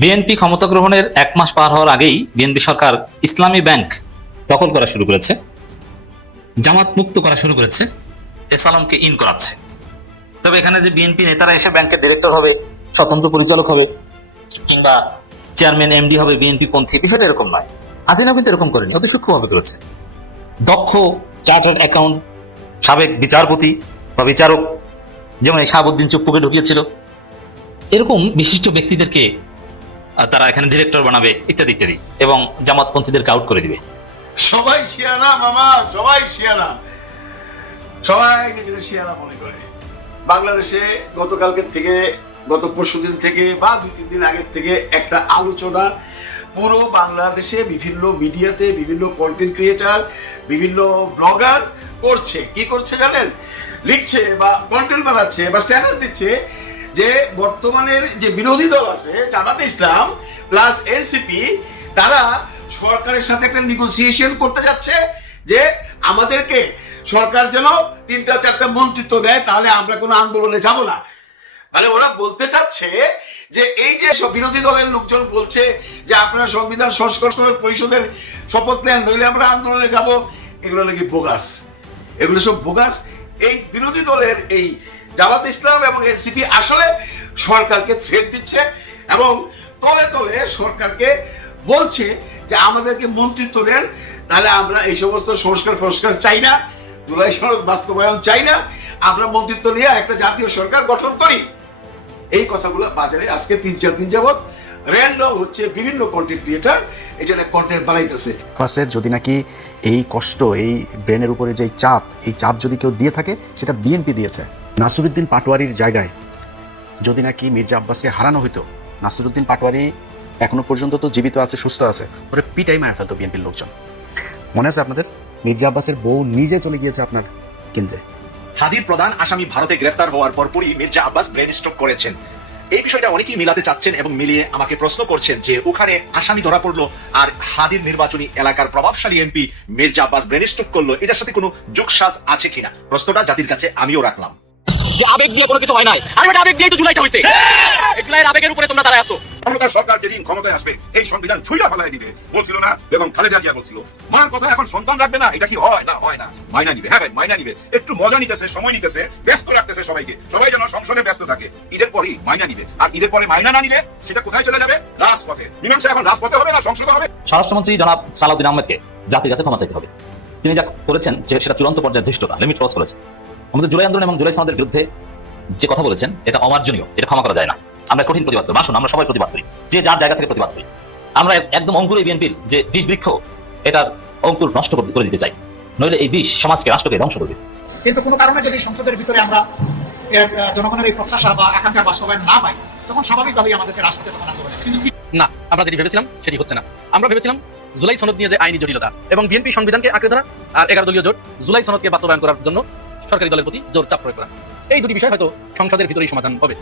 BNP ক্ষমতা গ্রহণের 1 মাস পার হওয়ার আগেই বিএনপি সরকার ইসলামী ব্যাংক দখল করা শুরু করেছে, জামাত মুক্ত করা শুরু করেছে, এসালামকে ইন করাচ্ছে। তবে এখানে যে বিএনপি নেতারা এসে ব্যাংকের ডিরেক্টর হবে, স্বতন্ত্র পরিচালক হবে, কিংবা চেয়ারম্যান এমডি হবে বিএনপি পন্থী, বিষয়টা এরকম নয়। হাসিনাও কিন্তু এরকম করেনি, অতি সূক্ষ্মভাবে করেছে। দক্ষ চার্টার্ড অ্যাকাউন্ট সাবেক বিচারপতি বা বিচারক, যেমন এই শাহাবুদ্দিন চুপ্পুকে ঢুকিয়েছিল, এরকম বিশিষ্ট ব্যক্তিদেরকে তারা এখানে ডিরেক্টর বানাবে ইত্যাদি ইত্যাদি, এবং জামাতপন্থীদেরকে আউট করে দিবে। সবাই শিয়ানা মামা, সবাই শিয়ানা, সবাই নিজেকে শিয়ানা মনে করে। বাংলাদেশে গতকালকের থেকে, গত পরশুদিন থেকে বা 2-3 দিন আগের থেকে একটা আলোচনা পুরো বাংলাদেশে বিভিন্ন মিডিয়াতে, বিভিন্ন কন্টেন্ট ক্রিয়েটার, বিভিন্ন ব্লগার করছে। কি করছে জানেন? লিখছে বা কন্টেন্ট বানাচ্ছে বা স্ট্যাটাস দিচ্ছে যে বর্তমানের যে বিরোধী দল আছে জামাতে ইসলাম প্লাস এনসিপি, তারা সরকারের সাথে একটা নেগোসিয়েশন করতে যাচ্ছে যে আমাদেরকে সরকার যেন 3-4টা মন্ত্রিত্ব দেয়, তাহলে আমরা কোনো আন্দোলনে যাব না। মানে ওরা বলতে চাচ্ছে যে এই যে সব বিরোধী দলের লোকজন বলছে যে আপনারা সংবিধান সংস্কার পরিষদের শপথ নেন, নইলে আমরা আন্দোলনে যাব, এগুলো নাকি বোগাস, এগুলো সব বোগাস। এই বিরোধী দলের এই জামাত ইসলাম এবং এনসিপি আসলে সরকারকে থ্রেট দিচ্ছে এবং তলে তলে সরকারকে বলছে যে আমাদেরকে মন্ত্রিত্ব দেন, তাহলে আমরা এই সমস্ত সংস্কার চাই না, জুলাই সনদ বাস্তবায়ন চাই না, আমরা মন্ত্রিত্ব নিয়ে একটা জাতীয় সরকার গঠন করি। এই কথাগুলো বাজারে আজকে 3-4 দিন যাবত র্যান্ডম হচ্ছে, বিভিন্ন কন্টেন্ট ক্রিয়েটার এটা কন্টেন্ট বানাইতেছে। ফার্স্টের যদি নাকি এই কষ্ট, এই ব্রেনের উপরে যে চাপ, এই চাপ যদি কেউ দিয়ে থাকে সেটা বিএনপি দিয়েছে। নাসিরুদ্দিন পাটোয়ারির জায়গায় যদি নাকি মির্জা আব্বাসকে হারানো হইতো, নাসিরুদ্দিন পাটোয়ারি এখনো পর্যন্ত তো জীবিত আছে, সুস্থ আছে, ওরা পিটাই মারা ফেলতো বিএনপির লোকজন। মনে আছে আপনাদের? মির্জা আব্বাসের বউ নিজে চলে গিয়েছে আপনার কেন্দ্রে। হাদির প্রধান আসামি ভারতে গ্রেফতার হওয়ার পরপরই মির্জা আব্বাস ব্রেন স্ট্রোক করেছেন। এই বিষয়টা অনেকেই মিলাতে চাচ্ছেন এবং মিলিয়ে আমাকে প্রশ্ন করছেন যে ওখানে আসামি ধরা পড়লো আর হাদির নির্বাচনী এলাকার প্রভাবশালী MP Mirza Abbas brain stroke করলো, এটার সাথে কোনো যোগসাজ আছে কিনা? প্রশ্নটা জাতির কাছে আমিও রাখলাম। যে আবেগ দিয়ে কোনো কিছু হয় নাই, আর ওটা আবেগ দিয়ে তো জুলাইটা হইছে। এই জুলাইয়ের আবেগের উপরে তোমরা দাঁড়ায় আছো। ক্ষমতার সরকার যেদিন ক্ষমতায় আসবে এই সংবিধান ছুঁড়া ফেলায় দিবে বলছিল না, এবং খালেদা জিয়া বলছিল মার কথা এখন সন্তান রাখবে না, এটা কি হয়? না, হয় না, মাইনা নিবে। হ্যাঁ ভাই, মাইনা নিবে, একটু মজা নিতেছে, সময় নিতেছে, ব্যস্ত রাখতেছে সবাইকে, সবাই যেন সংসদে ব্যস্ত থাকে। ঈদের পরই মাইনা নিবে, আর ঈদের পরে মাইনা না নিলে সেটা কোথায় চলে যাবে? রাজপথে। মীমাংসা এখন রাজপথে হবে না সংসদে হবে? স্বরাষ্ট্রমন্ত্রী জনাব সালাউদ্দিন আহমেদকে জাতির কাছে ক্ষমা চাইতে হবে। তিনি যা করেছেন সেটা চূড়ান্ত পর্যায়ে ধৃষ্টতা, লিমিট ক্রস করেছে। আমাদের জুলাই আন্দোলন এবং জুলাই সনদের বিরুদ্ধে যে কথা বলেছেন এটা অমার্জনীয়, এটা ক্ষমা করা যায় না। আমরা কঠিন প্রতিবাদ করি, আসুন আমরা সবাই প্রতিবাদ করি, যে যার জায়গা থেকে প্রতিবাদ করি। আমরা একদম অঙ্কুর এই বিএনপির যে বিষ বৃক্ষ, এটার অঙ্কুর নষ্ট করে দিতে চাই, নইলে এই বিষ সমাজকে, রাষ্ট্রকে ধ্বংস করবে। কিন্তু কোনো কারণে যদি সংসদের ভিতরে আমরা জনগণের এই প্রত্যাশা বা আকাঙ্ক্ষা বাস্তবায়ন না পাই, তখন স্বাভাবিকভাবেই আমাদেরকে রাষ্ট্রকে তখন আন্দোলন। কিন্তু না, আমরা যেটি ভেবেছিলাম সেটি হচ্ছে না। আমরা ভেবেছিলাম জুলাই সনদ নিয়ে যে আইনি জটিলতা এবং বিএনপি সংবিধানকে আঁকড়ে ধরা আর 11 দলীয় জোট জুলাই সনদকে বাস্তবায়ন করার জন্য সরকারি দলের প্রতি জোর চাপ প্রয়োগ করা, এই দুটি বিষয় হয়তো সংসদের ভিতরেই সমাধান হবে।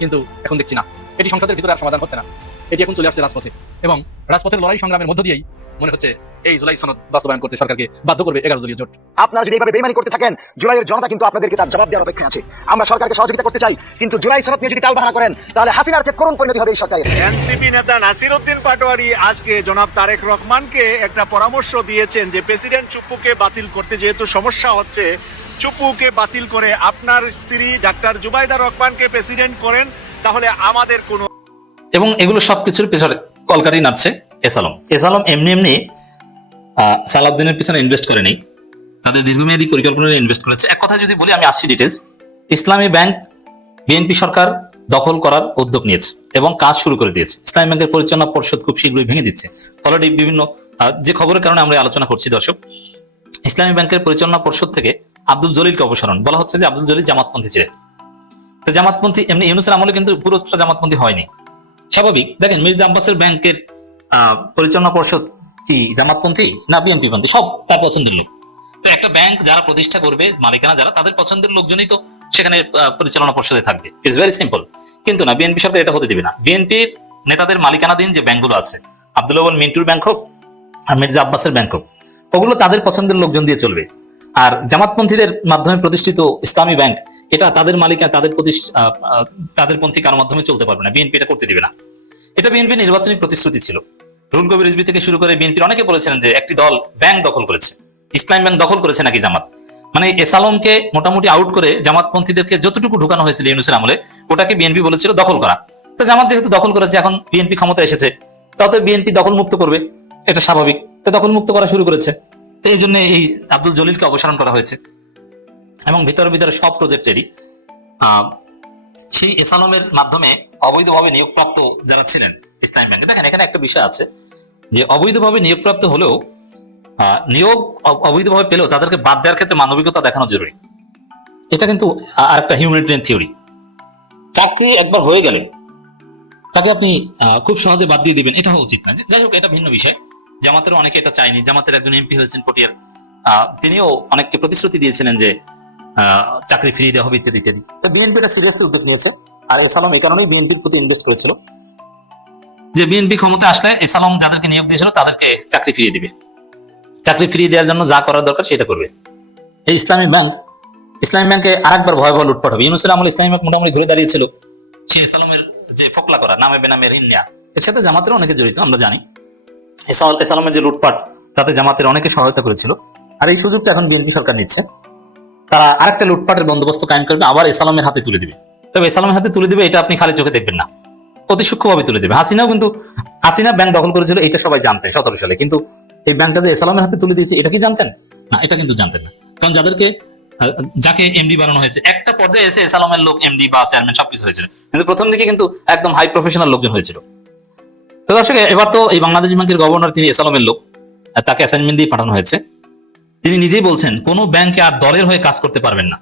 কিন্তু এখন দেখছি না, এটি সংসদের ভিতরে আর সমাধান হচ্ছে না, এটি এখন চলে আসছে রাজপথে, এবং রাজপথের লড়াই সংগ্রামের মধ্য দিয়েই মনে হচ্ছে এই জুলাই সনদ বাস্তবায়ন করতে সরকারকে বাধ্য করবে 11 দলীয় জোট। আপনারা যদি এইভাবে বেইমানি করতে থাকেন, জুলাইয়ের জনতা কিন্তু আপনাদেরকে তার জবাব দেওয়ার অপেক্ষায় আছে। আমরা সরকারকে সহযোগিতা করতে চাই, কিন্তু জুলাই সনদ নিয়ে যদি টালবাহানা করেন তাহলে হাসিনার চেয়ে করুণ পরিণতি হবে এই সরকারের। এনসিপি নেতা নাসিরুদ্দিন পাটোয়ারি আজকে জনাব তারেক রহমানকে একটা পরামর্শ দিয়েছেন যে প্রেসিডেন্ট চুপ্পুকে বাতিল করতে যেহেতু সমস্যা হচ্ছে, চুপ্পুকে বাতিল করে আপনার স্ত্রী ডাক্তার জুবাইদা রহমানকে প্রেসিডেন্ট করেন, তাহলে আমাদের কোনো। এবং এগুলো সবকিছুর পেছনে কলকাঠি নাচছে এসালাম। এসালাম এমনি এমনি সালাউদ্দিনের পিছনে ইনভেস্ট করেনি, তাদের দীর্ঘমেয়াদী পরিকল্পনা ইনভেস্ট করেছে। এক কথা যদি বলি, আমি আসছি ডিটেলস। ইসলামী ব্যাংক বিএনপি সরকার দখল করার উদ্যোগ নিয়েছে এবং কাজ শুরু করে দিয়েছে। ইসলামী ব্যাংকের পরিচালনা পর্ষদ খুব শীঘ্রই ভেঙে দিচ্ছে। অলরেডি বিভিন্ন যে খবরের কারণে আমরা আলোচনা করছি দর্শক, ইসলামী ব্যাংকের পরিচালনা পর্ষদ থেকে আব্দুল জলিলকে অপসারণ বলা হচ্ছে যে আব্দুল জলিল জামাতপন্থী ছিলেন। জামাতপন্থী এমনি ইউনূসের আমলে কিন্তু পুরোটা জামাতপন্থী হয়নি, স্বাভাবিক। দেখেন মির্জা আব্বাসের ব্যাংকের পরিচালনা পর্ষদ কি জামাতপন্থী না বিএনপি পন্থী? সব তার পছন্দের লোক। তো একটা ব্যাংক যারা প্রতিষ্ঠা করবে, মালিকানা যারা, তাদের পছন্দের লোকজনই তো সেখানে পরিচালনা পর্ষদে থাকবে। It's very simple. কিন্তু না, বিএনপি সরকার এটা হতে দিবে না। বিএনপির নেতাদের মালিকানাধীন যে ব্যাংকগুলো আছে, আব্দুল আউয়াল মিন্টুর ব্যাংক হোক আর মির্জা আব্বাসের ব্যাংক হোক, ওগুলো তাদের পছন্দের লোকজন দিয়ে চলবে। আর জামাতপন্থীদের মাধ্যমে প্রতিষ্ঠিত ইসলামী ব্যাংক, এটা তাদের মালিকানা, তাদের পন্থী কারোর মাধ্যমে চলতে পারবে না, বিএনপি এটা করতে দিবে না। এটা বিএনপি নির্বাচনী প্রতিশ্রুতি ছিল। রুহুল কবির রিজভী থেকে শুরু করে বিএনপির অনেকে বলেছিলেন যে একটি দল ব্যাংক দখল করেছে, ইসলামী ব্যাংক দখল করেছে নাকি জামাত। মানে এস আলমকে মোটামুটি আউট করে জামাতপন্থীদেরকে যতটুকু ঢুকানো হয়েছিল ইউনূসের আমলে, ওটাকে বিএনপি বলেছিল দখল করা। তো জামাত যেহেতু দখল করেছে, এখন বিএনপি ক্ষমতা এসেছে, তাতে বিএনপি দখল মুক্ত করবে, এটা স্বাভাবিক। তো দখল মুক্ত করা শুরু করেছে, তো এই জন্য এই আব্দুল জলিলকে অপসারণ করা হয়েছে। এবং ভিতরে ভিতরে সব প্রজেক্টেরই সেই এস আলমের মাধ্যমে অবৈধভাবে নিয়োগপ্রাপ্ত যারা ছিলেন ইসলামী ব্যাংকে, দেখেন এখানে একটা বিষয় আছে যে অবৈধভাবে নিয়োগপ্রাপ্ত হলেও নিয়োগ অবৈধভাবে পেলেও তাদেরকে বাদ দেওয়ার ক্ষেত্রে মানবিকতা দেখানো জরুরি। এটা কিন্তু আর একটা হিউম্যানিটেরিয়ান থিওরি। চাকরি একবার হয়ে গেলে তাকে আপনি খুব সহজে বাদ দিয়ে দিবেন, এটা হওয়া উচিত না। যাই হোক, এটা ভিন্ন বিষয়। জামাতের অনেকে এটা চায়নি। জামাতের একজন এমপি হয়েছেন পটিয়ার, তিনিও অনেককে প্রতিশ্রুতি দিয়েছিলেন যে চাকরি ফিরিয়ে দেওয়া হবে ইত্যাদি ইত্যাদি। বিএনপি এটা সিরিয়াসলি উদ্যোগ নিয়েছে। আর এস আলম এই কারণেই বিএনপির প্রতি ইনভেস্ট করেছিল যে বিএনপি ক্ষমতা আসলে এস আলম যাদেরকে নিয়োগ দিয়েছিল তাদেরকে চাকরি ফিরিয়ে দিবে। চাকরি ফিরিয়ে দেওয়ার জন্য যা করার দরকার সেটা করবে। এই ইসলামী ব্যাংকে আরেকবার ভয়াবহ লুটপাট হবে। ইউনূসের আমলে ইসলামী ব্যাংক মোটামুটি ঘুরে দাঁড়িয়েছিল। সেই এস আলমের যে ফকলা করা, নামে বেনামে ঋণ নেয়া, এর সাথে জামাতের অনেকে জড়িত, আমরা জানি। এস আলমের যে লুটপাট, তাতে জামাতের অনেকে সহায়তা করেছিল। আর এই সুযোগটা এখন বিএনপি সরকার নিচ্ছে। তারা আরেকটা লুটপাটের বন্দোবস্ত কায়েম করবে, আবার এস আলমের হাতে তুলে দিবে। তবে এস আলমের হাতে তুলে দিবে এটা আপনি খালি চোখে দেখবেন না, অতি সূক্ষ্মভাবে তুলে দেবে। হাসিনা ব্যাংক দখল করেছিল, এটা সবাই জানতেন 17 সালে, কিন্তু এই ব্যাংকটা যে এস আলমের হাতে তুলে দিয়েছে এটা কি জানতেন? না, এটা কিন্তু জানতেন না। কারণ যাকে এমডি বানানো হয়েছে, একটা পর্যায়ে এসে এস আলমের লোক এমডি বা চেয়ারম্যান সবকিছু হয়েছিল, কিন্তু প্রথম দিকে কিন্তু একদম হাই প্রফেশনাল লোকজন হয়েছিল। তো দর্শক, এবার তো এই বাংলাদেশ ব্যাংকের গভর্নর তিনি এস আলমের লোক, তাকে অ্যাসাইনমেন্ট দিয়ে পাঠানো হয়েছে। তিনি নিজেই বলছেন কোন ব্যাংকে আর দলের হয়ে কাজ করতে পারবেন না।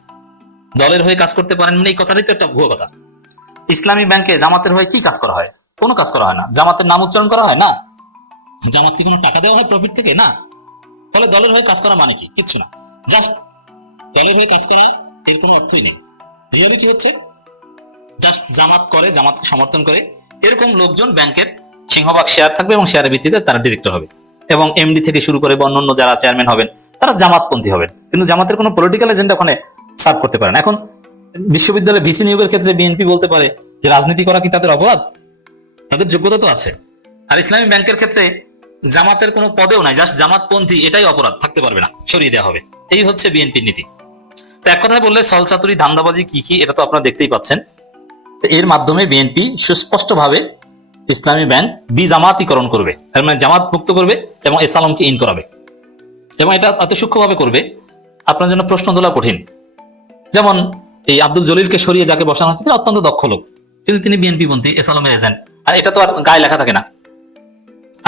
দলের হয়ে কাজ করতে পারেন মানে এই কথাটাই তো একটা ভুয়ো কথা। ইসলামী ব্যাংকে জামাতের হয়ে কি কাজ করা হয়? কোনো কাজ করা হয় না। জামাতের নাম উচ্চারণ করা হয় না। জামাতকে কোনো টাকা দেওয়া হয় প্রফিট থেকে? না। ফলে দলের হয়ে কাজ করা মানে কি? কিচ্ছু না। জাস্ট দলের হয়ে কাজ করা, এর কোনো অর্থই নেই। রিয়েলিটি হচ্ছে জাস্ট জামাত করে, জামাতকে সমর্থন করে এরকম লোকজন ব্যাংকের সিংহভাগ শেয়ার থাকবে এবং শেয়ারের ভিত্তিতে তারা ডিরেক্টর হবে, এবং এমডি থেকে শুরু করে অন্যান্য যারা চেয়ারম্যান হবেন তারা জামাতপন্থী হবেন, কিন্তু জামাতের কোনো পলিটিক্যাল এজেন্ডা ওখানে সার্ভ করতে পারে না। এখন বিশ্ববিদ্যালয়ে ভিসি নিয়োগের ক্ষেত্রে বিএনপি বলতে পারে যে রাজনীতি করা কি তাদের অপরাধ? তাদের যোগ্যতা তো আছে। আর ইসলামী ব্যাংকের ক্ষেত্রে জামাতের কোনো পদেও নাই, জাস্ট জামাতপন্থী, এটাই অপরাধ, থাকতে পারবে না, সরিয়ে দেওয়া হবে। এই হচ্ছে বিএনপির নীতি। তো এক কথায় বললে সলচাতুরি, ধান্দাবাজি কি কি এটা তো আপনারা দেখতেই পাচ্ছেন। এর মাধ্যমে বিএনপি সুস্পষ্টভাবে ইসলামী ব্যাংক বিজামাতিকরণ করবে, তার মানে জামাত মুক্ত করবে এবং এস আলমকে ইন করাবে, এবং এটা এত সূক্ষ্মভাবে করবে আপনার জন্য প্রশ্ন তোলা কঠিন। যেমন এই আব্দুল জলিলকে সরিয়ে যাকে বসানো হচ্ছে তিনি অত্যন্ত দক্ষ লোক, কিন্তু তিনি বিএনপি পন্থী, এস আলমের এজেন্ট, আর এটা তো আর গায়ে লেখা থাকে না।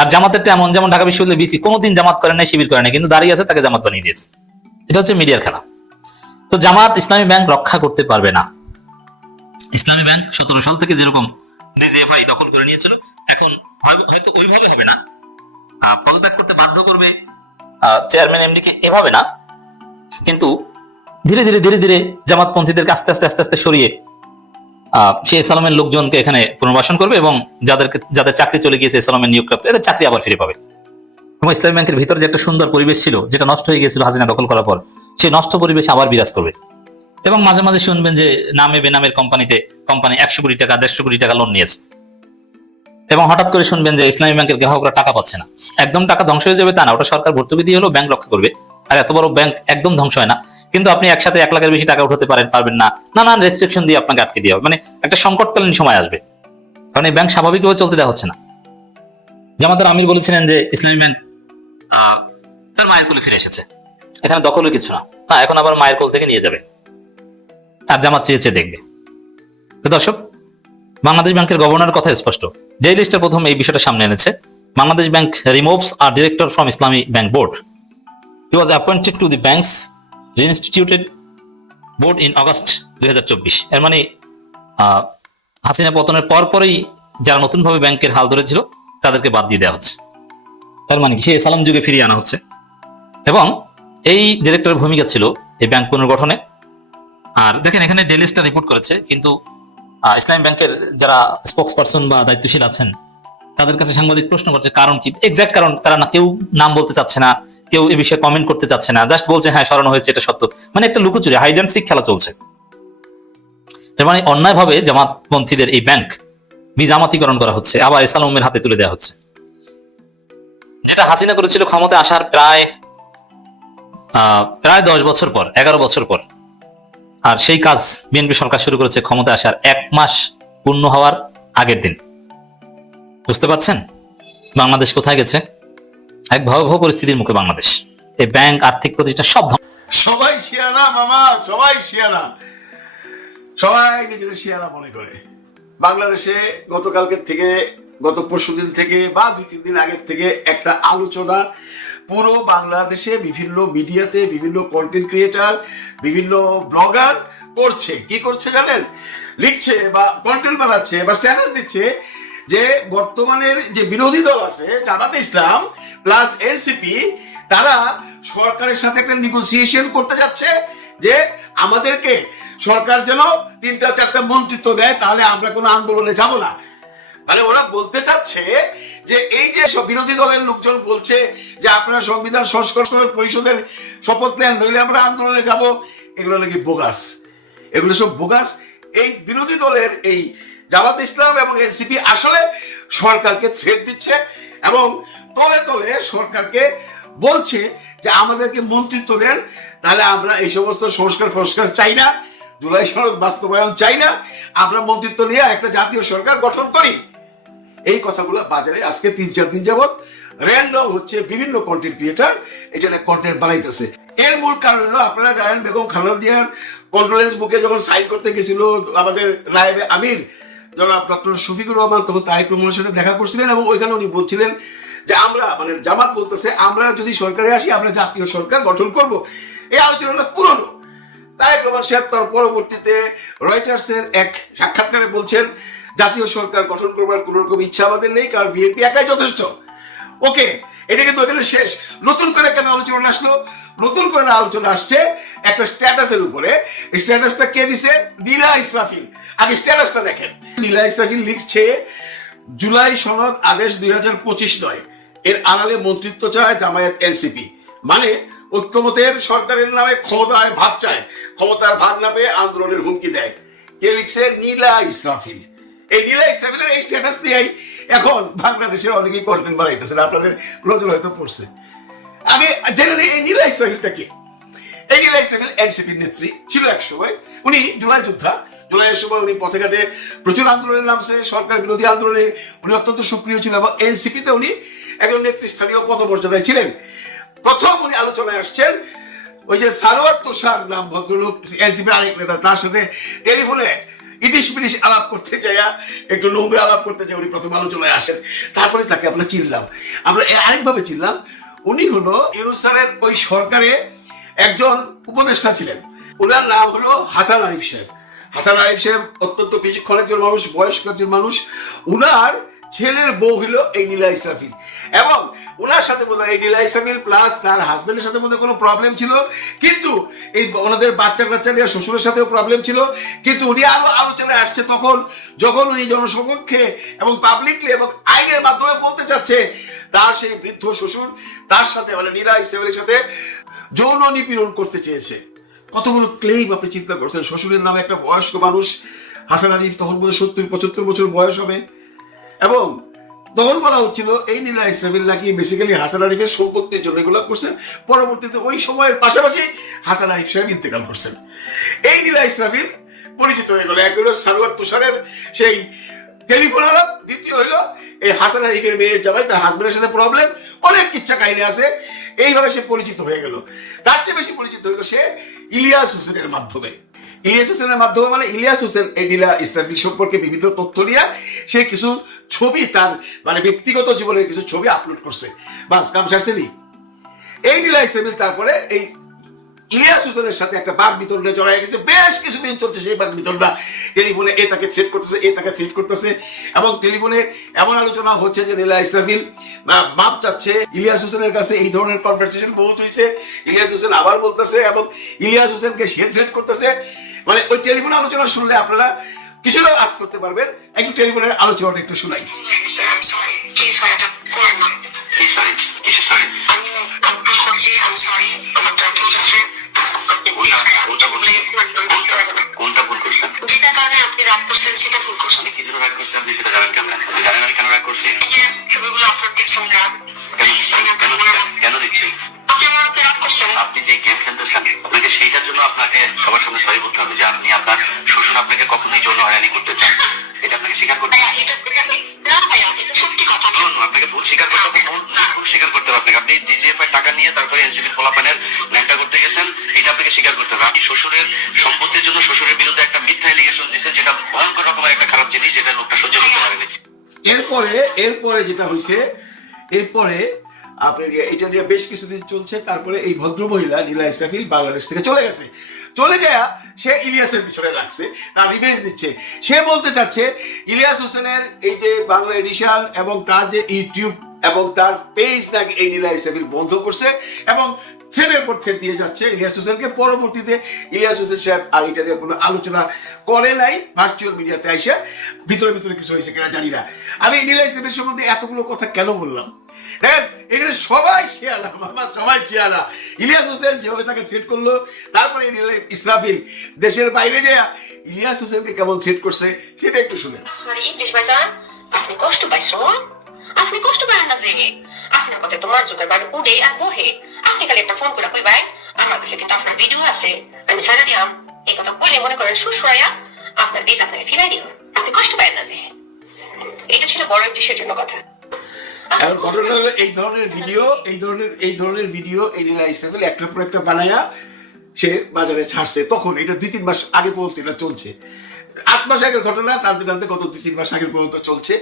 আর জামাতেরটা এমন, যেমন ঢাকা বিশ্ববিদ্যালয় বিসি কোনোদিন জামাত করে নাই, শিবির করে নাই, কিন্তু দাঁড়িয়ে আছে তাকে জামাত বানিয়ে দিয়েছে। এটা হচ্ছে মিডিয়ার খেলা। তো জামাত ইসলামী ব্যাংক রক্ষা করতে পারবে না। ইসলামী ব্যাংক 17 সাল থেকে যেরকম ডিজিএফআই দখল করে নিয়েছিল, এখন হয়তো ওইভাবে হবে না, পদত্যাগ করতে বাধ্য করবে চেয়ারম্যান এমডি কে, এভাবে না, কিন্তু ধীরে ধীরে জামাতপন্থীদেরকে আস্তে আস্তে সরিয়ে সে এস আলমের লোকজনকে এখানে পুনর্বাসন করবে, এবং যাদের চাকরি চলে গিয়েছে এস আলমের নিয়োগপ্রাপ্ত, এদের চাকরি আবার ফিরে পাবে। এবং ইসলামী ব্যাংকের ভিতরে যে একটা সুন্দর পরিবেশ ছিল, যেটা নষ্ট হয়ে গিয়েছিল হাসিনা দখল করার পর, সেই নষ্ট পরিবেশ আবার বিরাজ করবে। এবং মাঝে মাঝে শুনবেন যে নামে বেনামের কোম্পানি 100 কোটি টাকা 150 কোটি টাকা লোন নিয়েছে, এবং হঠাৎ করে শুনবেন যে ইসলামী ব্যাংকের গ্রাহকরা টাকা পাচ্ছে না। একদম টাকা ধ্বংস হয়ে যাবে তা না, ওটা সরকার ভর্তুকি দিয়ে হলেও ব্যাংক রক্ষা করবে। আর এত বড় ব্যাংক একদম ধ্বংস হয় না, কিন্তু আপনি একসাথে 1 লাখের বেশি টাকা উঠাতে পারবেন না, নানান রেস্ট্রিকশন দিয়ে আপনাকে আটকে দেওয়া হবে। মানে একটা সংকটকালীন সময় আসবে, কারণ এই ব্যাংক স্বাভাবিকভাবে চলতে দেওয়া হচ্ছে না। জামাতের আমির বলেছিলেন যে ইসলামী ব্যাংক তার মায়ের কোলে ফিরে এসেছে, এখানে দখলের কিছু না, এখন আবার মায়ের কোল থেকে নিয়ে যাবে, আর জামাত চেয়েছে দেখবে। তো দর্শক, বাংলাদেশ ব্যাংকের গভর্নর কথা স্পষ্ট। ডেইলি স্টার প্রথম এই বিষয়টা সামনে এনেছে। Bangladesh bank removes a director from Islami bank board. He was appointed to the bank's reinstituted board in August 2024। এর মানে হাসিনা পতনের পরই যারা নতুনভাবে ব্যাংকের হাল ধরেছিল তাদেরকে বাদ দিয়ে দেওয়া হচ্ছে। তার মানে কি সে সালাম যুগে ফিরিয়ে আনা হচ্ছে, এবং এই ডিরেক্টরের ভূমিকা ছিল এই ব্যাংক পুনর্গঠনে। আর দেখেন এখানে ডেইলি স্টার রিপোর্ট করেছে, কিন্তু ইসলামী ব্যাংকের যারা স্পোক্স পারসন বা দায়িত্বশীল আছেন তাদের কাছে সাংবাদিক প্রশ্ন করছে কারণ কি, এক্সাক্ট কারণ তারা না, কেউ নাম বলতে চাচ্ছে না, কেউ এ বিষয়ে কমেন্ট করতে চাচ্ছে না, জাস্ট বলছে হ্যাঁ সরানো হয়েছে, এটা সত্য। মানে একটা লুকোচুরি, হাইড অ্যান্ড সিক খেলা চলছে। এর মানে অন্যায়ভাবে জামাতপন্থীদের এই ব্যাংক বিজামাতিকরণ করা হচ্ছে, আবার এসালামের হাতে তুলে দেওয়া হচ্ছে। যেটা হাসিনা করেছিল ক্ষমতায় আসার প্রায় 10 বছর পর, 11 বছর পর, আর সেই কাজ বিএনপি সরকার শুরু করেছে ক্ষমতায় আসার 1 মাস পূর্ণ হওয়ার আগের দিন। বুঝতে পারছেন বাংলাদেশ কোথায় গেছে? এক ভয়াবহ পরিস্থিতির মুখে বাংলাদেশ। এই ব্যাংক, আর্থিক প্রতিষ্ঠান সব সবাই শিয়ানা মামা, সবাই শিয়ানা, সবাই নিজেরা শিয়ানা মনে করে। বাংলাদেশে গতকালকের থেকে, গত পরশুদিন থেকে বা 2-3 দিন আগের থেকে একটা আলোচনা পুরো বাংলাদেশে বিভিন্ন মিডিয়াতে, বিভিন্ন কন্টেন্ট ক্রিয়েটার, বিভিন্ন ব্লগার করছে। কি করছে জানেন? লিখছে বা কন্টেন্ট বানাচ্ছে বা স্ট্যাটাস দিচ্ছে যে বর্তমানের যে বিরোধী দল আছে জামাতে ইসলাম প্লাস এনসিপি, তারা সরকারের সাথে একটা নেগোসিয়েশন করতে যাচ্ছে যে আমাদেরকে সরকার যেন 3-4টা মন্ত্রিত্ব দেয়, তাহলে আমরা কোনো আন্দোলনে যাব না। মানে ওরা বলতে চাচ্ছে যে এই যে সব বিরোধী দলের লোকজন বলছে যে আপনারা সংবিধান সংস্কার পরিষদের শপথ নেন, নইলে আমরা আন্দোলনে যাব, এগুলো নাকি বোগাস, এগুলো সব বোগাস। এই বিরোধী দলের এই জামাত ইসলাম এবং এনসিপি আসলে সরকারকে থ্রেট দিচ্ছে এবং তলে তলে সরকারকে বলছে যে আমাদেরকে মন্ত্রিত্ব দেন, তাহলে আমরা এই সমস্ত সংস্কার চাই না, জুলাই সনদ বাস্তবায়ন চাই না, আমরা মন্ত্রিত্ব নিয়ে একটা জাতীয় সরকার গঠন করি। এই কথাগুলো বাজারে আজকে 3-4 দিন যাবত র্যান্ডম হচ্ছে, বিভিন্ন কন্টেন্ট ক্রিয়েটার এটা নিয়ে কন্টেন্ট বানাইতেছে। এর মূল কারণ হলো আপনারা জানেন বেগম খালেদা জিয়ার কন্ডোলেন্স বুকে যখন সাইন করতে গেছিল আমাদের নায়েবে আমির জনাব ডক্টর শফিকুর রহমান, তখন তারেক রহমানের সাথে দেখা করছিলেন এবং ওইখানে উনি বলছিলেন যে আমরা, মানে জামাত বলতেছে, আমরা যদি সরকারে আসি আমরা জাতীয় সরকার গঠন করব। এই আলোচনাটা পুরনো। তারেক রহমান সাহেব তার পরবর্তীতে রয়টার্সের এক সাক্ষাৎকারে বলছেন জাতীয় সরকার গঠন করবার কোন রকম ইচ্ছা আমাদের নেই, কারণ বিএনপি একাই যথেষ্ট। ওকে, এটা কিন্তু ওখানে শেষ। নতুন করে কেন আলোচনা আসলো? নতুন করে আলোচনা আসছে একটা স্ট্যাটাসের উপরে। স্ট্যাটাসটা কে দিছে? নীলা ইসরাফিল। আগে স্ট্যাটাসটা দেখেন। নীলা ইসরাফিল লিখছে জুলাই সনদ আদেশ 2025 নয়, এর আড়ালে মন্ত্রিত্ব চায় জামায়াত এনসিপি, মানে ঐক্যমতের সরকারের নামে ক্ষমতায় ভাগ চায়, ক্ষমতার ভাগ না পেয়ে আন্দোলনের হুমকি দেয়। কে লিখছে? নীলা ইসরাফিল। এই নীলা ইসরাফিলের এই স্ট্যাটাস নিয়েই এখন বাংলাদেশের অনেকেই কন্টেন্ট বানাইতেছেন, আপনাদের নজর হয়তো পড়ছে। আগে জেনে নেই এই নীলা ইসরাফিলটা কি। এই নীলা ইসরাফিল এনসিপির নেত্রী ছিল এক সময়। উনি জুলাই যোদ্ধা। জুলাইয়ের সময় উনি পথে ঘাটে প্রচুর আন্দোলনের নামছে, সরকার বিরোধী আন্দোলনে উনি অত্যন্ত সক্রিয় ছিলেন এবং এনসিপিতে উনি একজন নেতৃস্থানীয় পদমর্যাদায় ছিলেন। প্রথম উনি আলোচনায় আসছেন ওই যে সারোয়ার তুষার নাম ভদ্রলোক, এনসিপির আরেক নেতা, তার সাথে টেলিফোনে ইটিশ পিটিশ আলাপ করতে যাইয়া, একটু নোংরা আলাপ করতে যাই উনি প্রথম আলোচনায় আসেন। তারপরে তাকে আমরা চিনলাম, আমরা আরেকভাবে চিনলাম। উনি হলো ইউনূস স্যারের ওই সরকারে একজন উপদেষ্টা ছিলেন। ওনার নাম হলো হাসান আরিফ সাহেব। হাসান আরিফ সাহেব অত্যন্ত বিচক্ষণ একজন মানুষ, বয়স্ক একজন মানুষ। উনার ছেলের বউ হলো এই নীলা ইসরাফিল এবং ওনার সাথে বোধহয় এই নীলা ইসরাফিল প্লাস তার হাজবেন্ডের সাথে বোধহয় কোনো প্রবলেম ছিল, কিন্তু এই ওনাদের বাচ্চা কাচ্চা নিয়ে শ্বশুরের সাথেও প্রবলেম ছিল। কিন্তু উনি আরো আলোচনায় আসছে তখন, যখন উনি জনসমক্ষে এবং পাবলিকলি এবং আইনের মাধ্যমে বলতে চাচ্ছে তার সেই বৃদ্ধ শ্বশুর তার সাথে, মানে নীলা ইসরাফিলের সাথে যৌন নিপীড়ন করতে চেয়েছে। কতগুলো ক্লেম আপনি চিন্তা করছেন। শ্বশুরের নামে একটা বয়স্ক মানুষ, হাসান আরিফ তখন বোধ 70-75 বছর বয়স হবে, এবং তখন বলা হচ্ছিল এই নীলা ইসরাফিল নাকি বেসিক্যালি হাসান আরিফের সম্পত্তির জন্য এগুলো করছেন। পরবর্তীতে ওই সময়ের পাশাপাশি হাসান আরিফ সাহেব ইন্তেকাল করছেন। এই নীলা ইসরাফিল পরিচিত হয়ে গেল। এক হলো সারোয়ার তুষারের সেই টেলিফোন আলাপ, দ্বিতীয় হইলো এই হাসান আরিফের মেয়ের জামাই, তার হাজবেন্ডের সাথে প্রবলেম, অনেক কিচ্ছা কাহিনী আছে। এইভাবে সে পরিচিত হয়ে গেল। তার চেয়ে বেশি পরিচিত হইল সে ইলিয়াস হোসেনের মাধ্যমে। ইলিয়াস হোসেনের মাধ্যমে মানে ইলিয়াস হোসেন এই নীলা ইসরাফিল সম্পর্কে বিভিন্ন তথ্য নিয়ে সে কিছু ছবি, তার মানে ব্যক্তিগত জীবনের কিছু ছবি আপলোড করছে। বাস কাম সারছেনি। এই নীলা ইসরাফিল তারপরে এই ইলিয়াস হোসেনের সাথে একটা বাক বিতরণে জড়াই গেছে। বেশ কিছুদিন চলছে সেই বাক বিতরণটা। টেলিফোনে এ তাকে থ্রেট করতেছে, এ তাকে থ্রেট করতেছে, এবং টেলিফোনে এমন আলোচনা হচ্ছে যে নীলা ইসরাফিল মাপ চাচ্ছে ইলিয়াস হোসেনের কাছে। এই ধরনের কনভারসেশন বহুত হয়েছে। ইলিয়াস হোসেন আবার বলতেছে এবং ইলিয়াস হোসেনকে সে থ্রেট করতেছে। মানে ওই টেলিফোনে আলোচনা শুনলে আপনারা কিছুটা আজ করতে পারবেন। একটু টেলিফোনের আলোচনাটা একটু শোনাই। যেটা কারণে আপনি রাগ করছেন সেটা ভুল করছেন। কেন দিচ্ছেন? আপনি যে গেম খেলতেছেন আপনাকে সেইটার জন্য আপনাকে সবার সামনে সরি বলতে হবে যে আপনি আপনার শ্বশুর আপনাকে কখনোই যৌন হয়রানি করতে চান। এটা আপনাকে স্বীকার করতে হবে। আপনাকে ভুল স্বীকার করতে হবে, ভুল স্বীকার করতে হবে আপনাকে। আপনি ডিজিএফ এর টাকা নিয়ে তারপরে এনসিপি ফলাফলের ন্যাংটা করতে গেছেন, এটা আপনাকে স্বীকার করতে হবে। আপনি শ্বশুরের সম্পত্তির জন্য শ্বশুরের বিরুদ্ধে একটা মিথ্যা এলিগেশন দিয়েছেন, যেটা ভয়ঙ্কর রকমের একটা খারাপ জিনিস, যেটা লোকটা সহ্য করতে পারেনি। এরপরে যেটা হয়েছে, এরপরে আপনার এটা নিয়ে বেশ কিছুদিন চলছে। তারপরে এই ভদ্র মহিলা নীলা ইসরাফিল বাংলাদেশ থেকে চলে গেছে। চলে যায় সে ইলিয়াসের পিছনে লাগছে, তার রিভেঞ্জ দিচ্ছে। সে বলতে চাচ্ছে ইলিয়াস হোসেনের এই যে বাংলা এডিশন এবং তার যে ইউটিউব এবং তার পেজ নাকি এই নীলা ইসরাফিল বন্ধ করছে এবং থ্রেডের পর থ্রেড দিয়ে যাচ্ছে ইলিয়াস হোসেনকে। পরবর্তীতে ইলিয়াস হোসেন সাহেব আর এটা নিয়ে কোনো আলোচনা করে নাই, ভার্চুয়াল মিডিয়াতে আইসে ভিতরে ভিতরে কিছু হয়েছে কিনা জানি না। আমি নীলা ইসরাফিল সম্বন্ধে এতগুলো কথা কেন বললাম? দেখেন এখানে সবাই শিয়ানা মামা, সবাই শিয়ানা। ইলিয়াস হোসেন যেভাবে তাকে থ্রেট করলো, তারপরে নীলা ইসরাফিল দেশের বাইরে যায় ইলিয়াস হোসেনকে কেমন থ্রেট করছে সেটা একটু শুনেন। ইংলিশ ভাইজান, আপনি কষ্ট পাইছো? আপনি কষ্ট পান না যে আপনার কথা তোমার যুগের বাড়ি উড়ে আর বহে। আপনি খালি একটা ফোন করে কই ভাই আমার কাছে কিন্তু আপনার ভিডিও আছে, আমি ছাড়া দিলাম। এই কথা বলে মনে করেন শ্বশুরাইয়া আপনার বীজ আপনাকে ফিরাই দিল। আপনি কষ্ট পায় না যে। এটা ছিল বড় ইংলিশের জন্য কথা। এখন ঘটনা হলো এই ধরনের ভিডিও এই নীলা ইসরাফিল একটার পর একটা বানায়া সে বাজারে ছাড়ছে। তখন এটা 2-3 মাস আগে পর্যন্ত এটা চলছে। 8 মাস আগের ঘটনা টানতে টানতে গত 2-3 মাস আগের পর্যন্ত চলছে।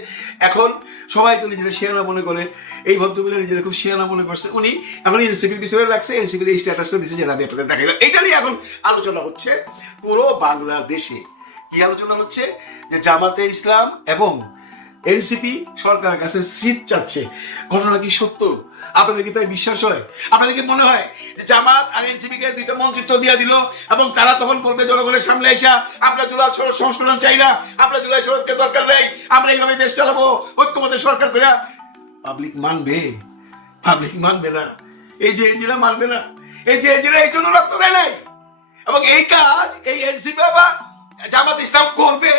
এখন সবাই তো নিজেরা শিয়ানা মনে করে, এই ভদ্রমহিলা নিজেরা খুব শিয়ানা মনে করছে। উনি এখন এনসিপির পিছনে রাখছে, এনসিপির এই স্ট্যাটাসটা দিচ্ছে যেটা আমি আপনাদের দেখাইলাম। এইটা নিয়ে এখন আলোচনা হচ্ছে পুরো বাংলাদেশে। কি আলোচনা হচ্ছে? যে জামাতে ইসলাম এবং এনসিপি সরকারের কাছে সিট চাচ্ছে। ঘটনা কি সত্য? আপনাদের কি তাই বিশ্বাস হয়? আপনাদের কি মনে হয় যে জামাত আর এনসিপি কে 2টা মন্ত্রিত্ব দিয়ে দিল এবং তারা তখন বলবে জনগণের সামনে আইসা আমরা জুলাই সংস্করণ চাই না, আমরা জুলাই সনদকে দরকার নেই, আমরা এইভাবে দেশ চালাবো ঐক্যমতের সরকার করে? পাবলিক মানবে? পাবলিক মানবে না। এই যে এনজিরা মানবে না। এই যে এনজিরা এই জন্য রক্ত দেয় নাই এবং এই কাজ এই এনসিপি বা জামাত ইসলাম করবে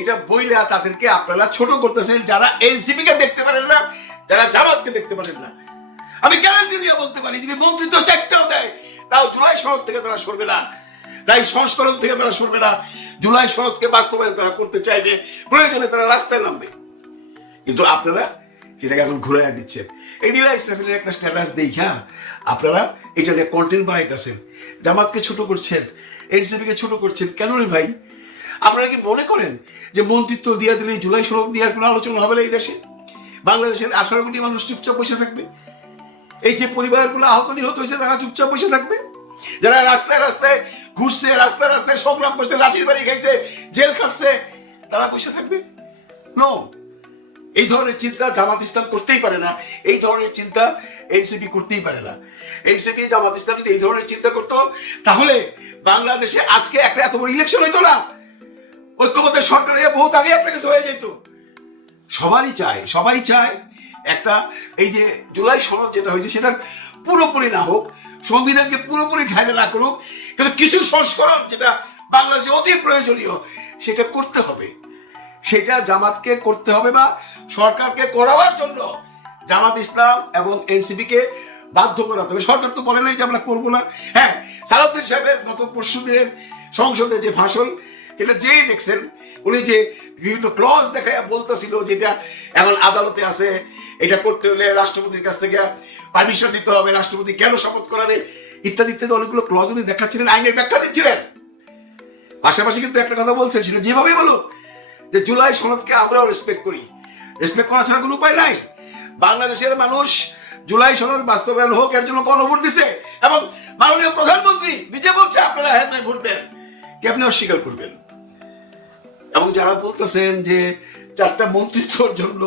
এটা বইলে তাদেরকে আপনারা ছোট করতেছেন, যারা এনসিপি কে দেখতে পারেন না, যারা জামাতকে দেখতে পারেন না। আমি গ্যারান্টি দিয়ে বলতে পারি যদি মন্ত্রিত্ব 4টাও দেয় তাও জুলাই সনদ থেকে তারা সরবে না, তাই সংস্করণ থেকে তারা সরবে না। জুলাই সনদকে বাস্তবায়ন তারা করতে চাইবে, প্রয়োজনে তারা রাস্তায় নামবে। কিন্তু আপনারা সেটাকে এখন ঘুরাইয়া দিচ্ছেন। এই নীলা ইসরাফিলের একটা স্ট্যাটাস দেখা আপনারা এটা নিয়ে কন্টেন্ট বানাইতেছেন, জামাতকে ছোট করছেন, এনসিপি কে ছোট করছেন। কেন রে ভাই? আপনারা কি মনে করেন যে মন্ত্রিত্ব দিয়ে দিলে জুলাই সনদ দেওয়ার কোনো আলোচনা হবে না এই দেশে? বাংলাদেশের 18 কোটি মানুষ চুপচাপ বসে থাকবে? এই যে পরিবারগুলো আহত নিহত হয়েছে তারা চুপচাপ বসে থাকবে? যারা রাস্তায় রাস্তায় ঘুরছে, রাস্তায় রাস্তায় সংগ্রাম করছে, লাঠির বাড়ি খাইছে, জেল খাটছে, তারা বসে থাকবে? নো। এই ধরনের চিন্তা জামাত ইসলাম করতেই পারে না, এই ধরনের চিন্তা এনসিপি করতেই পারে না। এনসিপি জামাত ইসলাম যদি এই ধরনের চিন্তা করতো তাহলে বাংলাদেশে আজকে একটা এত বড় ইলেকশন হইতো না, ঐক্যমতের সরকার বহুত আগে একটা কিছু হয়ে যেত। সবাই চায় একটা এই যে জুলাই সনদ যেটা হয়েছে সেটার পুরোপুরি না হোক, সংবিধানকে পুরোপুরি ঢাইলে না করুক, কিন্তু কিছু সংস্করণ যেটা বাংলাদেশে অতি প্রয়োজনীয় সেটা করতে হবে। সেটা জামাতকে করতে হবে বা সরকারকে করাবার জন্য জামাত ইসলাম এবং এনসিপি কে বাধ্য করাতে হবে। সরকার তো বলে নাই যে আমরা করবো না। হ্যাঁ, সালাউদ্দিন সাহেবের গত পরশুদিনের সংসদে যে ভাষণ, এটা যেই দেখছেন উনি যে বিভিন্ন ক্লজ দেখায় বলতেছিল যেটা এখন আদালতে আছে, এটা করতে হলে রাষ্ট্রপতির কাছ থেকে পারমিশন নিতে হবে, রাষ্ট্রপতি কেন শপথ করাবে ইত্যাদি ইত্যাদি অনেকগুলো ক্লজ উনি দেখাচ্ছিলেন, আইনের ব্যাখ্যা দিচ্ছিলেন। পাশাপাশি কিন্তু একটা কথা বলছেন, সেটা যেভাবেই বলুক যে জুলাই সনদকে আমরাও রেসপেক্ট করি। রেসপেক্ট করা ছাড়া কোনো উপায় নাই। বাংলাদেশের মানুষ জুলাই সনদ বাস্তবায়ন হোক এর জন্য গণভোট দিছে এবং মাননীয় প্রধানমন্ত্রী নিজে বলছে আপনারা হ্যাঁ ভোট দেন, কে আপনি অস্বীকার করবেন? এবং যারা বলতেছেন যে 4টা মন্ত্রিত্বর জন্য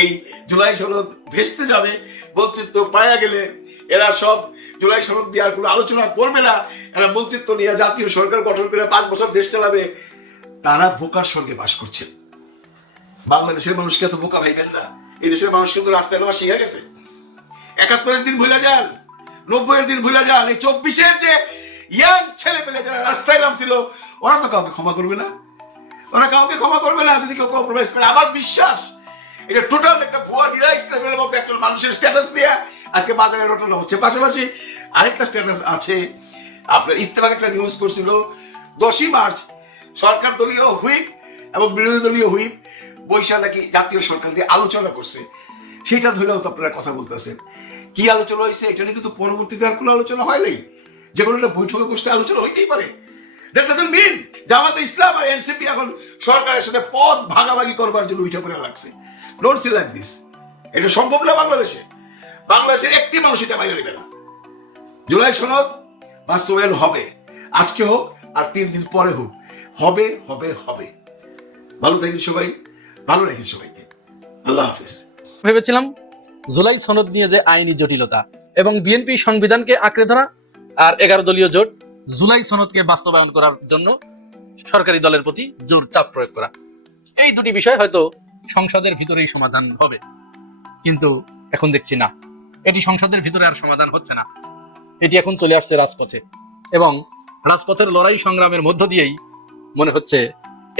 এই জুলাই সনদ ভেস্তে যাবে, মন্ত্রিত্ব পাওয়া গেলে এরা সব জুলাই সনদ দেওয়ার কোনো আলোচনা করবে না, এরা মন্ত্রিত্ব নিয়ে জাতীয় সরকার গঠন করে 5 বছর দেশ চালাবে, তারা বোকার সঙ্গে বাস করছে। বাংলাদেশের মানুষকে এত বোকা ভাইবেন না। এই দেশের মানুষ কিন্তু রাস্তায় নামা শিখে গেছে। 71-এর দিন ভুলে যান, 90-এর দিন ভুলে যান, এই 24-এর যে ইয়াং ছেলে পেলে যারা রাস্তায় নামছিল ওরা তো কাউকে ক্ষমা করবে না, যদি কেউ কম্প্রোমাইজ করে। আমার বিশ্বাস এটা টোটাল একটা ভুয়া নীলা ইসলামের মতো মানুষের স্ট্যাটাস দিয়ে আজকে বাজারে রটানো হচ্ছে। পাশাপাশি আরেকটা স্ট্যাটাস আছে, আপনার ইত্তেফাক একটা নিউজ করছিল 10ই মার্চ সরকার দলীয় হুইপ এবং বিরোধী দলীয় হুইপ বৈশা নাকি জাতীয় সরকার নিয়ে আলোচনা করছে। সেটা ধরেও তো আপনারা কথা বলতেছেন। কি আলোচনা হয়েছে এটা নিয়ে কিন্তু পরবর্তীতে আর কোনো আলোচনা হয় নাই। যে কোনো একটা বৈঠকে বসতে আলোচনা হইতেই পারে। দ্যাট ডাজন্ট মিন জামাতে ইসলাম আর এনসিপি এখন সরকারের সাথে পদ ভাগাভাগি করবার জন্য উঠে পড়ে লাগছে। Don't see like this. এটা সম্ভব না বাংলাদেশে। বাংলাদেশের একটি মানুষ এটা বাইরে নেবে না। জুলাই সনদ বাস্তবায়ন হবে, আজকে হোক আর 3 দিন পরে হোক, হবে হবে হবে। ভালো থাকেন সবাই, ভালো রাখেন সবাইকে। আল্লাহ হাফেজ। ভেবেছিলাম জুলাই সনদ নিয়ে যে আইনি জটিলতা এবং বিএনপি সংবিধানকে আঁকড়ে ধরা আর 11 দলীয় জোট জুলাই সনদকে বাস্তবায়ন করার জন্য সরকারি দলের প্রতি জোর চাপ প্রয়োগ করা, এই দুটি বিষয় হয়তো সংসদের ভিতরেই সমাধান হবে, কিন্তু এখন দেখছি না, এটি সংসদের ভিতরে আর সমাধান হচ্ছে না। এটি এখন চলে আসছে রাজপথে এবং রাজপথের লড়াই সংগ্রামের মধ্য দিয়েই মনে হচ্ছে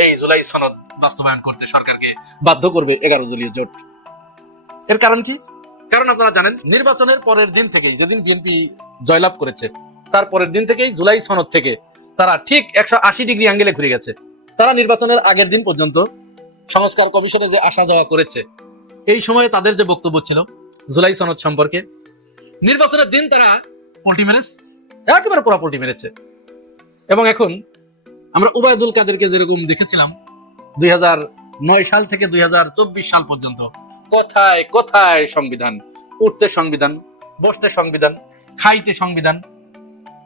এই জুলাই সনদ বাস্তবায়ন করতে সরকারকে বাধ্য করবে 11 দলীয় জোট। এর কারণ কি? কারণ আপনারা জানেন, নির্বাচনের পরের দিন থেকেই, যেদিন বিএনপি জয়লাভ করেছে তার পরের দিন থেকেই জুলাই সনদ থেকে তারা ঠিক 180 ডিগ্রি অ্যাঙ্গেলে ঘুরে গেছে। তারা নির্বাচনের আগের দিন পর্যন্ত সংস্কার কমিশনে যে আসা যাওয়া করেছে, এই সময়ে তাদের যে বক্তব্য ছিল জুলাই সনদ সম্পর্কে, নির্বাচনের দিন তারা পল্টি মেরেছে, একেবারে পুরা পল্টি মেরেছে। এবং এখন আমরা ওবায়দুল কাদেরকে যেরকম দেখেছিলাম 2009 সাল থেকে 2024 সাল পর্যন্ত কোথায় কোথায় সংবিধান, উঠতে সংবিধান, বসতে সংবিধান, খাইতে সংবিধান,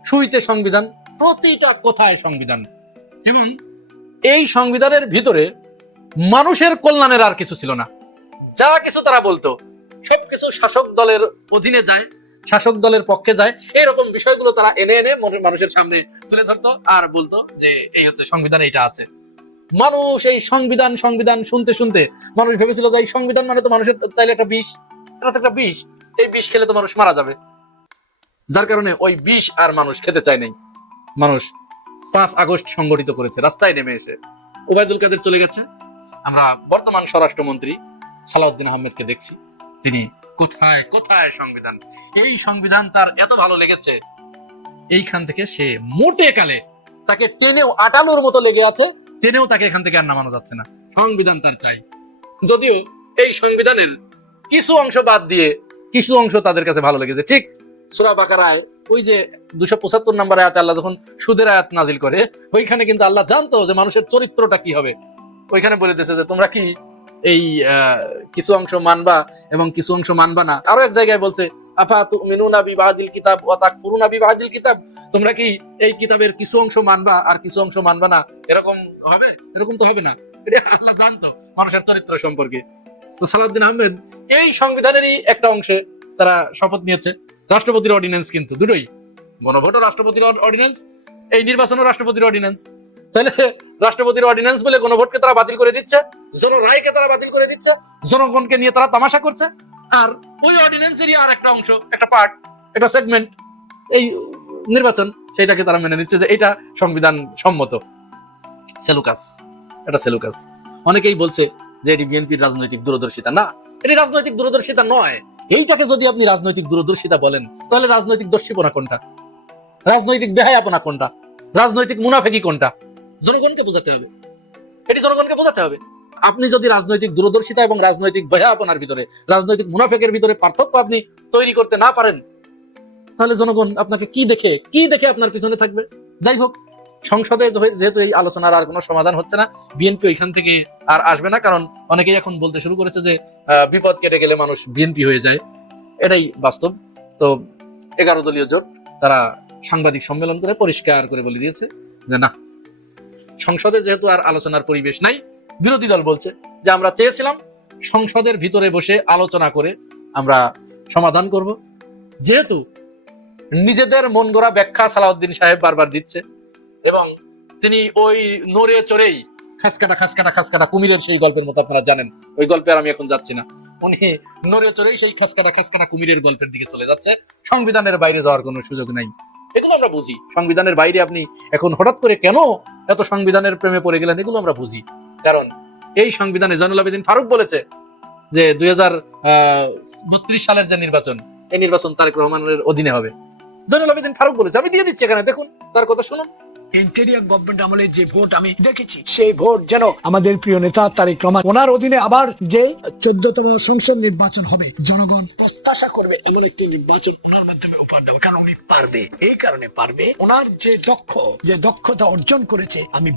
শুইতে সংবিধান, প্রতিটা কোথায় সংবিধান। এবং এই সংবিধানের ভিতরে মানুষের কল্যাণের আর কিছু ছিল না। যা কিছু তারা বলতো সবকিছু শাসক দলের অধীনে যায়, শাসক দলের পক্ষে যায়, এরকম বিষয়গুলো তারা এনে এনে মানুষের সামনে তুলে ধরতো আর বলতো যে এই হচ্ছে সংবিধান, এইটা আছে। মানুষ এই সংবিধান সংবিধান শুনতে শুনতে মানুষ ভেবেছিল যে এই সংবিধান মানে তো মানুষের তাইলে একটা বিষ, এটা তো একটা বিষ, এই বিষ খেলে তো মানুষ মারা যাবে। যার কারণে ওই বিষ আর মানুষ খেতে চায় নাই। মানুষ 5 আগস্ট সংগঠিত করেছে, রাস্তায় নেমে এসে। ওবায়দুল কাদের চলে গেছে, আমরা বর্তমান স্বরাষ্ট্রমন্ত্রী সালাউদ্দিন আহমেদকে দেখছি, তিনি কোথায় কোথায় সংবিধান, এই সংবিধান তার এত ভালো লেগেছে, এইখান থেকে সে মোটে কালে তাকে টেনেও আটানোর মতো লেগে আছে, টেনেও তাকে এখান থেকে আর নামানো যাচ্ছে না। সংবিধান তার চাই। যদিও এই সংবিধানের কিছু অংশ বাদ দিয়ে কিছু অংশ তাদের কাছে ভালো লেগেছে। ঠিক সূরা বাকারায় ওই যে 275 নম্বর আয়াতে আল্লাহ যখন সুদের আয়াত নাজিল করে, ওইখানে কিন্তু আল্লাহ জানতো যে মানুষের চরিত্রটা কি হবে। ওইখানে বলে দিয়েছে যে তোমরা কি এই কিছু অংশ মানবা এবং কিছু অংশ মানবা না। আরো এক জায়গায় বলছে আফাতুমিনুনা বিবাদিল কিতাব ওয়া তাকফুরুনা বিবাদিল কিতাব, তোমরা কি এই কিতাবের কিছু অংশ মানবা আর কিছু অংশ মানবা না, এরকম হবে? এরকম তো হবে না। এটা আল্লাহ জানতো মানুষের চরিত্র সম্পর্কে। তো সালাউদ্দিন আহমেদ এই সংবিধানেরই একটা অংশে তারা শপথ নিয়েছে। রাষ্ট্রপতির অর্ডিন্যান্স কিন্তু দুটোই, গণভোটও রাষ্ট্রপতির অর্ডিন্যান্স, এই নির্বাচনও রাষ্ট্রপতির অর্ডিন্যান্স। তাহলে রাষ্ট্রপতির অর্ডিন্যান্স বলে গণভোটকে তারা বাতিল করে দিচ্ছে, জনরায়কে তারা বাতিল করে দিচ্ছে, জনগণকে নিয়ে তারা তামাশা করছে। আর ওই অর্ডিন্যান্সেরই আর একটা অংশ, একটা পার্ট, একটা সেগমেন্ট, এই নির্বাচন, সেটাকে তারা মেনে নিচ্ছে যে এটা সংবিধান সম্মত। সেলুকাস, এটা সেলুকাস। অনেকেই বলছে যে এটি বিএনপির রাজনৈতিক দূরদর্শিতা। না, এটি রাজনৈতিক দূরদর্শিতা নয়। এইটাকে যদি আপনি রাজনৈতিক দূরদর্শিতা বলেন, তাহলে রাজনৈতিক দর্শিপনা কোনটা, রাজনৈতিক বেহায়াপনা কোনটা, রাজনৈতিক মুনাফেকি কোনটা? জনগণকে বোঝাতে হবে, এটি জনগণকে বোঝাতে হবে। আপনি যদি রাজনৈতিক দূরদর্শিতা এবং রাজনৈতিক বেহায়াপনার ভিতরে, রাজনৈতিক মুনাফেকের ভিতরে পার্থক্য আপনি তৈরি করতে না পারেন, তাহলে জনগণ আপনাকে কি দেখে আপনার পিছনে থাকবে? যাই হোক, সংসদে যেহেতু এই আলোচনার আর কোনো সমাধান হচ্ছে না, বিএনপি ওইখান থেকে আর আসবে না। কারণ অনেকেই এখন বলতে শুরু করেছে যে বিপদ কেটে গেলে মানুষ বিএনপি হয়ে যায়। এটাই বাস্তব। তো 11 দলীয় জোট তারা সাংবাদিক সম্মেলন করে পরিষ্কার করে বলে দিয়েছে যে না, সংসদে যেহেতু আর আলোচনার পরিবেশ নাই, বিরোধী দল বলছে যে আমরা চেয়েছিলাম সংসদের ভিতরে বসে আলোচনা করে আমরা সমাধান করব। যেহেতু নিজেদের মন গড়া ব্যাখ্যা সালাউদ্দিন সাহেব বারবার দিচ্ছে এবং তিনি ওই নড়ে চড়েই খাসকাটা কুমিরের সেই গল্পের মতো, আপনারা জানেন ওই গল্পে আর আমি এখন যাচ্ছি না, উনি নড়ে চড়েই সেই খাসকাটা কুমিরের গল্পের দিকে চলে যাচ্ছে। সংবিধানের বাইরে যাওয়ার কোনো সুযোগ নাই। এগুলো আমরা বুঝি। সংবিধানের বাইরে আপনি এখন হঠাৎ করে কেন এত সংবিধানের প্রেমে পড়ে গেলেন, এগুলো আমরা বুঝি। কারণ এই সংবিধানে জয়নুল আবেদিন ফারুক বলেছে যে 2032 সালের যে নির্বাচন, এই নির্বাচন তারেক রহমানের অধীনে হবে। জয়নুল আবেদিন ফারুক বলেছে, আমি দিয়ে দিচ্ছি এখানে, দেখুন তার কথা শুনুন। ইন্টেরিয়ার গভর্নমেন্ট আমলে যে ভোট আমি দেখেছি, সেই ভোট যেন আমাদের প্রিয় নেতা তারেক রহমান ওনার অধীনে আবার যে 14তম সংসদ নির্বাচন হবে, জনগণ প্রত্যাশা করবে এমন একটি নির্বাচন ওনার মাধ্যমে উপহার দেবে। কারণ উনি পারবে, এই কারণে পারবে, ওনার যে দক্ষতা অর্জন করেছে, আমি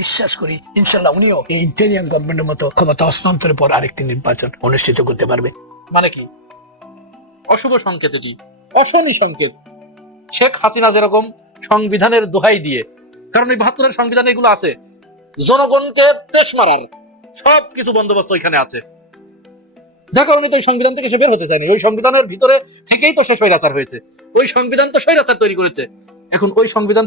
বিশ্বাস করি ইনশাল্লাহ উনিও এই ইন্টেরিয়ার গভর্নমেন্টের মতো ক্ষমতা হস্তান্তরের পর আরেকটি নির্বাচন অনুষ্ঠিত করতে পারবে। মানে কি অশুভ সংকেত, এটি অশনি সংকেত। শেখ হাসিনা যেরকম সংবিধানের দোহাই দিয়ে, কারণ এই 72-এর সংবিধানে এগুলো আছে, জনগণকে পেশ মারার সব কিছু বন্দোবস্ত ওইখানে আছে, যার কারণে তো ওই সংবিধান থেকে সে বের হতে চায়নি। ওই সংবিধানের ভিতরে থেকেই তো সে স্বৈরাচার হয়েছে, ওই সংবিধান তো স্বৈরাচার তৈরি করেছে। এখন ওই সংবিধান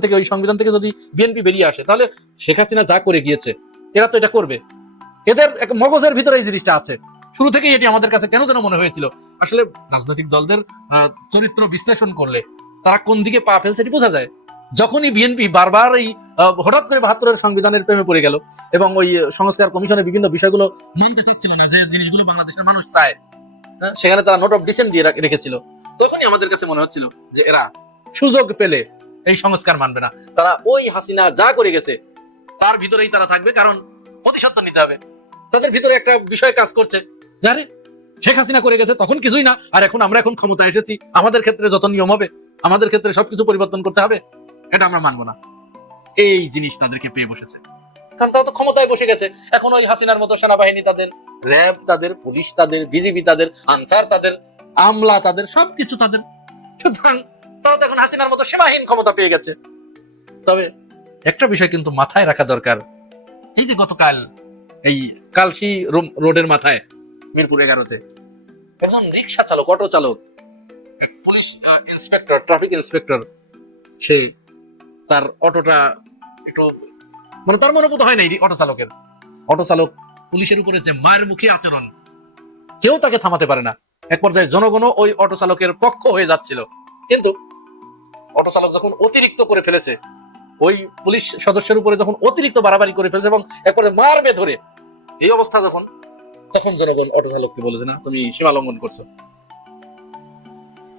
থেকে যদি বিএনপি বেরিয়ে আসে, তাহলে শেখ হাসিনা যা করে গিয়েছে এরা তো এটা করবে। এদের মগজের ভিতরে এই জিনিসটা আছে। শুরু থেকেই এটি আমাদের কাছে কেন যেন মনে হয়েছিল। আসলে রাজনৈতিক দলদের চরিত্র বিশ্লেষণ করলে তারা কোন দিকে পা ফেলছে এটি বোঝা যায়। যখনই বিএনপি বারবার এই হঠাৎ করে 72-এর সংবিধানের প্রেমে পড়ে গেল এবং ওই সংস্কার কমিশনের বিভিন্ন বিষয়গুলো মানতে চাচ্ছিল না, যে জিনিসগুলো বাংলাদেশের মানুষ চায়, সেখানে তারা নোট অফ ডিসেন্ট দিয়ে রেখেছিল, তখনই আমাদের কাছে মনে হচ্ছিল যে এরা সুযোগ পেলে এই সংস্কার মানবে না। তারা ওই হাসিনা যা করে গেছে তার ভিতরেই তারা থাকবে, কারণ প্রতিশোধ নিতে হবে। তাদের ভিতরে একটা বিষয় কাজ করছে, জানে শেখ হাসিনা করে গেছে তখন কিছুই না, আর আমরা এখন ক্ষমতা এসেছি, আমাদের ক্ষেত্রে যত নিয়ম হবে, আমাদের ক্ষেত্রে সবকিছু পরিবর্তন করতে হবে, এটা আমরা মানবো না। এই জিনিস তাদেরকে পেয়ে বসেছে, কারণ তারা তো ক্ষমতায় বসে গেছে। এখন ওই হাসিনার মতো সেনাবাহিনী তাদের, র্যাব তাদের, পুলিশ তাদের, বিজিবি তাদের, আনসার তাদের, আমলা তাদের, সবকিছু তাদের। সুতরাং তারা তো এখন হাসিনার মতো সীমাহীন ক্ষমতা পেয়ে গেছে। তবে একটা বিষয় কিন্তু মাথায় রাখা দরকার, এই যে গতকাল এই কালশি রোডের মাথায় মিরপুর 11-তে একজন রিক্সা চালক, অটো চালক, পুলিশ ইন্সপেক্টর, ট্রাফিক ইন্সপেক্টর, সে তার অটোটা একটু মানে তার মনোভূত হয় নাই। অটো চালক পুলিশের উপরে যে মায়ের মুখী আচরণ, কেউ তাকে থামাতে পারে না। এক পর্যায়ে জনগণও ওই অটো চালকের পক্ষ হয়ে যাচ্ছিল, কিন্তু অটো চালক যখন অতিরিক্ত করে ফেলেছে, ওই পুলিশ সদস্যের উপরে যখন অতিরিক্ত বাড়াবাড়ি করে ফেলেছে এবং এক পর্যায়ে মারবে ধরে, এই অবস্থা তখন জনগণ অটো চালককে বলেছে না তুমি সীমা লঙ্ঘন করছো।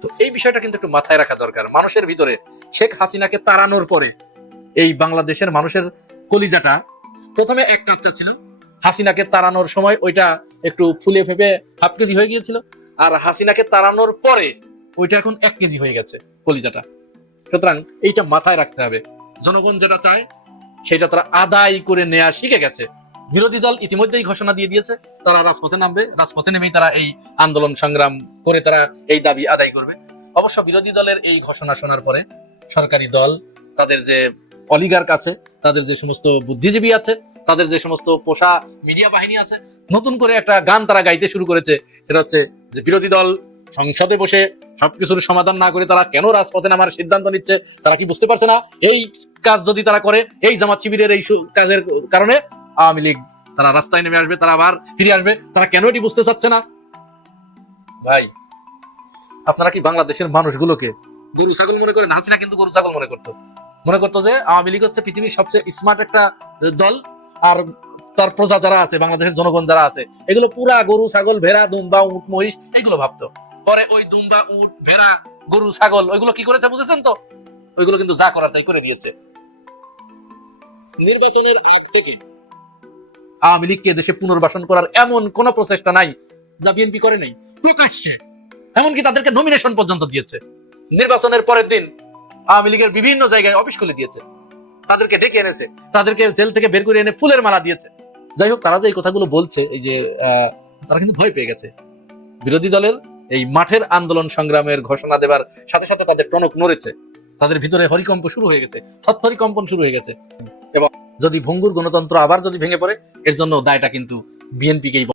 তো এই বিষয়টা কিন্তু একটু মাথায় রাখা দরকার। মানুষের ভিতরে শেখ হাসিনাকে তাড়ানোর পরে এই বাংলাদেশের মানুষের কলিজাটা প্রথমে 1 টাচ্চা ছিল, হাসিনাকে তাড়ানোর সময় ওইটা একটু ফুলে ফেপে হাফ কেজি হয়ে গিয়েছিল, আর হাসিনাকে তাড়ানোর পরে ওইটা এখন 1 কেজি হয়ে গেছে কলিজাটা। সুতরাং এইটা মাথায় রাখতে হবে, জনগণ যেটা চায় সেটা তারা আদায় করে নেওয়া শিখে গেছে। বিরোধী দল ইতিমধ্যেই ঘোষণা দিয়ে দিয়েছে তারা রাজপথে নামবে, রাজপথে নেমেই তারা এই আন্দোলন সংগ্রাম করে তারা এই দাবি আদায় করবে। অবশ্য বিরোধী দলের এই ঘোষণা শোনার পরে সরকারি দল, তাদের যে অলিগার্ক আছে, তাদের যে সমস্ত বুদ্ধিজীবী আছে, তাদের যে সমস্ত পোষা মিডিয়া বাহিনী আছে, নতুন করে একটা গান তারা গাইতে শুরু করেছে। এটা হচ্ছে যে বিরোধী দল সংসদে বসে সবকিছুর সমাধান না করে তারা কেন রাজপথে নামার সিদ্ধান্ত নিচ্ছে, তারা কি বুঝতে পারছে না এই কাজ যদি তারা করে, এই জামাত শিবিরের এই কাজের কারণে আওয়ামী লীগ তারা রাস্তায় নেমে আসবে, তারা আবার ফিরে আসবে, তারা কেন এটি বুঝতে চাচ্ছে না? ভাই, আপনারা কি বাংলাদেশের মানুষগুলোকে গরু ছাগল মনে করেন? হাসিনা কিন্তু গরু ছাগল মনে করতো যে আওয়ামী লীগ হচ্ছে পৃথিবীর সবচেয়ে স্মার্ট একটা দল, আর তার প্রজা যারা আছে, বাংলাদেশের জনগণ যারা আছে, এগুলো পুরা গরু ছাগল ভেড়া দুম্বা উট মহিষ এগুলো ভাবতো। পরে ওই দুম্বা উট ভেড়া গরু ছাগল ওইগুলো কি করেছে বুঝেছেন তো? ওইগুলো কিন্তু যা করার তাই করে দিয়েছে। নির্বাচনের আগ থেকে আওয়ামী লীগকে দেশে পুনর্বাসন করার এমন কোন প্রচেষ্টা নাই যা বিএনপি করে নাই, প্রকাশ্যে। এমনকি তাদেরকে নমিনেশন পর্যন্ত দিয়েছে। নির্বাচনের পরের দিন আওয়ামী লীগের বিভিন্ন জায়গায় অফিস খুলে দিয়েছে, তাদেরকে ডেকে এনেছে, তাদেরকে জেল থেকে বের করে এনে ফুলের মালা দিয়েছে। যাই হোক, তারা যে এই কথাগুলো বলছে, এই যে তারা কিন্তু ভয় পেয়ে গেছে। বিরোধী দলের এই মাঠের আন্দোলন সংগ্রামের ঘোষণা দেবার সাথে সাথে তাদের টনক নড়েছে, তাদের ভিতরে হরিকম্প শুরু হয়ে গেছে, থরথরি কম্পন শুরু হয়ে গেছে। এবং যদি ভঙ্গুর গণতন্ত্র আবার যদি ভেঙে পড়ে, এর জন্য দায়টা কিন্তু বিএনপিকেই